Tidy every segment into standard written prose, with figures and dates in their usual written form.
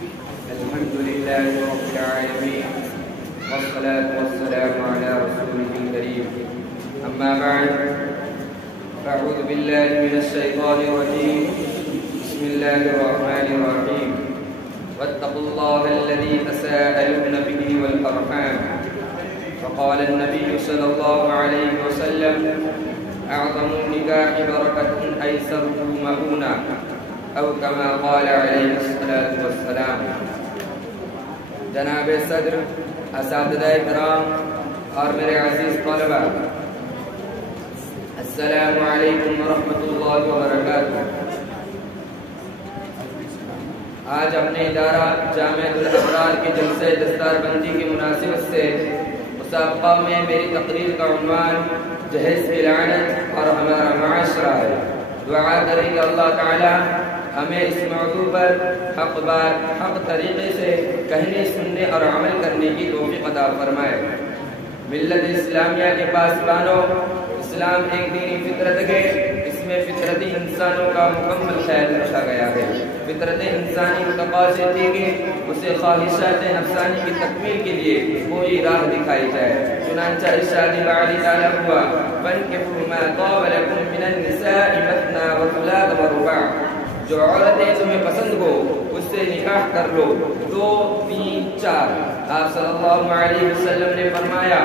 الحمد لله رب العالمين والصلاة والسلام على رسوله الكريم أما بعد فأعوذ بالله من الشيطان الرجيم بسم الله الرحمن الرحيم واتقوا الله الذي تساءلون به والأرحام فقال النبي صلى الله عليه وسلم أعظم النكاح بركة أيسره مؤونة أو كما قال عليه الصلاة والسلام. جناب صدر، اساتذہ کرام اور میرے عزیز طلبہ، السلام علیکم ورحمۃ اللہ وبرکاتہ. آج اپنے ادارہ جامعۃ الابرار کے جلسہ دستار بندی کی مناسبت سے مسابقہ میں میری تقریر کا عنوان جہیز کی لعنت اور ہمارا معاشرہ ہے. دعا کریں کہ اللہ تعالی ہمیں اس موضوع پر حق طریقے سے کہنے، سننے اور عمل کرنے کی توفیق عطا فرمائے. ملت اسلامیہ کے پاسبانوں، اسلام ایک دینی فطرت ہے. اس میں فطرتی انسانوں کا مکمل خیال رکھا گیا ہے. فطرت انسانی متقاضی تھی کہ اسے خواہشات نفسانی کی تکمیل کے لیے کوئی راہ دکھائی جائے. چنانچہ ارشاد باری تعالیٰ ہوا فانکحوا ما طاب لکم من النساء مثنی وثلاث ورباع. جو عورتیں تمہیں پسند ہو اس سے نکاح کر لو، 2 3 4. آپ صلی اللہ علیہ وسلم نے فرمایا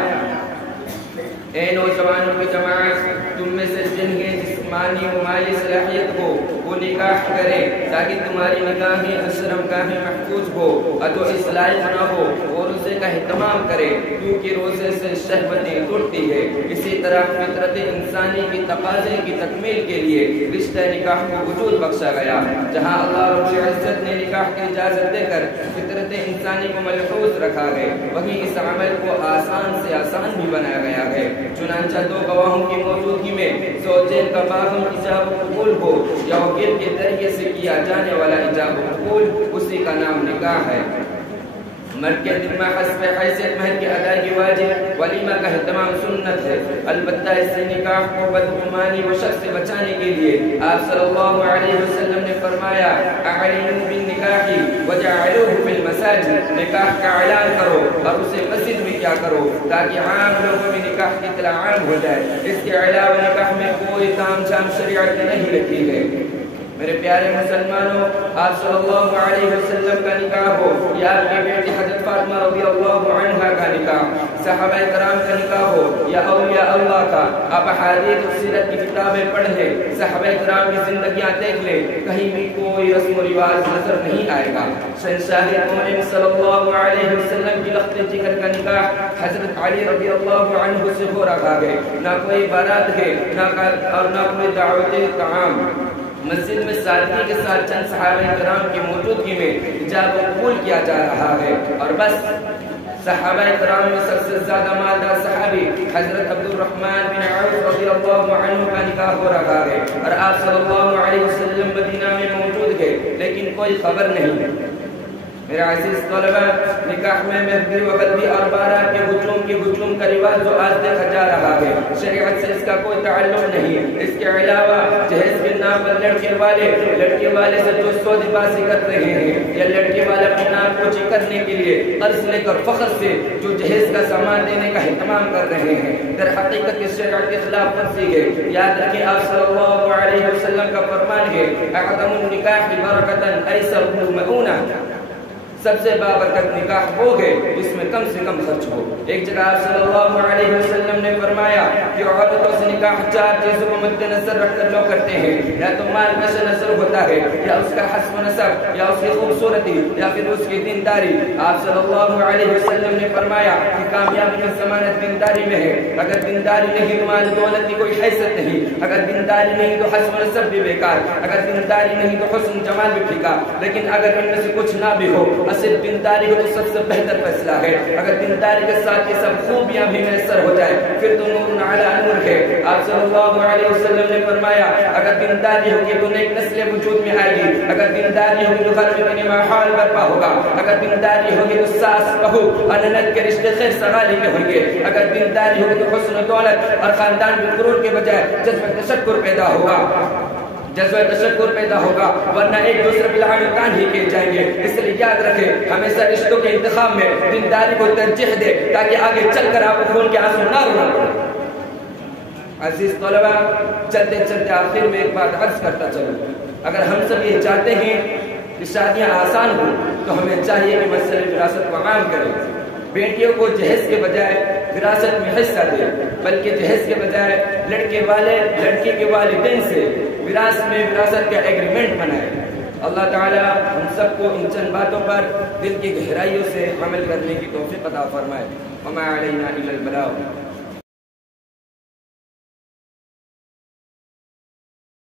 اے نوجوانوں کی جماعت، تم میں سے جن کے جسمانی و مالی صلاحیت ہو وہ نکاح کرے تاکہ تمہاری نکاحیں شرمگاہیں محفوظ ہو. تو اس لائق نہ ہو اور روزے کا اہتمام کرے کیونکہ روزے سے شہوتیں ٹوٹتی ہے. اسی طرح فطرت انسانی کی تقاضے کی تکمیل کے لیے رشتہ نکاح کو وجود بخشا گیا. جہاں اللہ رب العزت نے نکاح کی اجازت دے کر فطرت انسانی کو ملحوظ رکھا ہے، وہیں اس عمل کو آسان سے آسان بھی بنایا گیا ہے. چنانچہ 2 گواہوں کی موجودگی میں زوجین کا باہم ایجاب و قبول ہو یا وکیل کے ذریعے سے کیا جانے والا ایجاب و قبول، اسی کا نام نکاح ہے. مرد کے ذمہ حسب حیثیت مہر کی ادائیگی واجب، ولیمہ کا اہتمام سنت ہے. البتہ اس سے نکاح کو بدگمانی و شک سے بچانے کے لیے آپ صلی اللہ علیہ وسلم نے فرمایا اعلنوا بالنکاح وجعلوه في المساجد. نکاح کا اعلان کرو اور اسے مسجد میں کیا کرو تاکہ عام لوگوں میں نکاح کی اطلاع عام ہو جائے. اس کے علاوہ نکاح میں کوئی تام جام شریعت نے نہیں رکھی ہے. میرے پیارے مسلمانوں، آپ صلی اللہ علیہ وسلم کا نکاح ہو یا آپ کی بیٹی حضرت فاطمہ رضی اللہ عنہا کا نکاح، صحابہ کرام کا نکاح ہو یا اولیاء اللہ کا، آپ احادیث و سیرت کی کتابیں پڑھیں، صحابہ کرام کی زندگیاں دیکھ لیں، کہیں بھی کوئی رسم و رواج نظر نہیں آئے گا. شہنشاہ کونین صلی اللہ علیہ وسلم کی لخت جگر کا نکاح حضرت علی رضی اللہ عنہ سے ہو رکھا ہے. نہ کوئی بارات ہے اور نہ کوئی دعوت طعام. مسجد میں سادگی کے ساتھ چند صحابہ کرام کی موجودگی میں ایجاب و قبول کیا جا رہا ہے. اور بس صحابہ کرام میں سب سے زیادہ مالدار صحابی حضرت عبد الرحمن بن عوف رضی اللہ عنہ کا نکاح ہو رہا ہے اور آپ صلی اللہ علیہ وسلم مدینہ میں موجود ہے لیکن کوئی خبر نہیں. میرے عزیز طلبہ، نکاح میں مہندی و ہلدی اور بارات کے ہجوم کا رواج جو آج دیکھا جا رہا ہے، شریعت سے اس کا کوئی تعلق نہیں. اس کے علاوہ جہیز کے نام پر لڑکے والے سے جو سودے بازی کر رہے ہیں یا لڑکے والے اپنے نام کو اونچی کرنے کے لیے قرض لے کر فخر سے جو جہیز کا سامان دینے کا اہتمام کر رہے ہیں، در حقیقت اس شریعت کے خلاف ورزی ہے. یاد رکھیں آپ صلی اللہ علیہ وسلم کا فرمان ہے اعظم النکاح برکۃ ایسرہ مؤونہ. سب سے بابرکت نکاح وہ ہے جس میں کم سے کم خرچ ہو. ایک جگہ آپ صلی اللہ علیہ وسلم نے فرمایا کہ عورتوں سے نکاح 4 چیزوں کو مد نظر رکھ کر لوگ کرتے ہیں. یا تو مال پیش نظر ہوتا ہے، یا اس کا حسب و نسب، یا اس کی خوبصورتی، یا پھر اس کی دینداری. آپ صلی اللہ علیہ وسلم نے فرمایا کہ کامیابی کی ضمانت دینداری میں ہے. اگر دینداری نہیں تو مال دولت کی کوئی حیثیت نہیں. اگر دینداری نہیں تو حسب و نسب بھی بیکار. اگر دینداری نہیں تو حسن جمال بھی پھیکا. لیکن اگر ان میں سے کچھ نہ بھی ہو، صرف دینداری ہو تو سب سے بہتر فیصلہ ہے. اگر دینداری کے ساتھ یہ سب خوبیاں بھی میسر ہو جائے پھر تو نور علی نور ہے. آپ صلی اللہ علیہ وسلم نے فرمایا اگر دینداری ہوگی تو نیک نسل وجود میں آئے گی. اگر دینداری ہوگی تو گھر میں ماحول برپا ہوگا. اگر دینداری ہوگی تو ساس بہو اور نند کے رشتے خیر سگالی کے ہوں گے. اگر دینداری ہوگی تو حسن و دولت اور خاندان کے غرور کے بجائے جذبہ تشکر پیدا ہوگا. جذبہ تشکر پیدا ہوگا، ورنہ ایک دوسرے پہ لعان ہی کیے جائیں گے۔ اس لیے یاد رکھیں، ہمیشہ رشتوں کے انتخاب میں دینداری کو ترجیح دے تاکہ آگے چل کر آپ کو خون کے آنسو نہ رونا پڑے۔ عزیز طلبہ، چلتے چلتے آخر میں ایک بات عرض کرتا چلوں، اگر ہم سب یہ چاہتے ہیں کہ شادیاں آسان ہوں تو ہمیں چاہیے کہ مسئلہ وراثت کو عام کریں، بیٹیوں کو جہیز کے بجائے وراثت میں حصہ دیں، بلکہ جہیز کے بجائے لڑکے والے لڑکی کے والدین سے وراثت کا ایگریمنٹ بنائیں۔ اللہ تعالی ہم سب کو ان چند باتوں پر دل کی گہرائیوں سے عمل کرنے کی توفیق عطا فرمائے۔ وما علینا الا البلاغ۔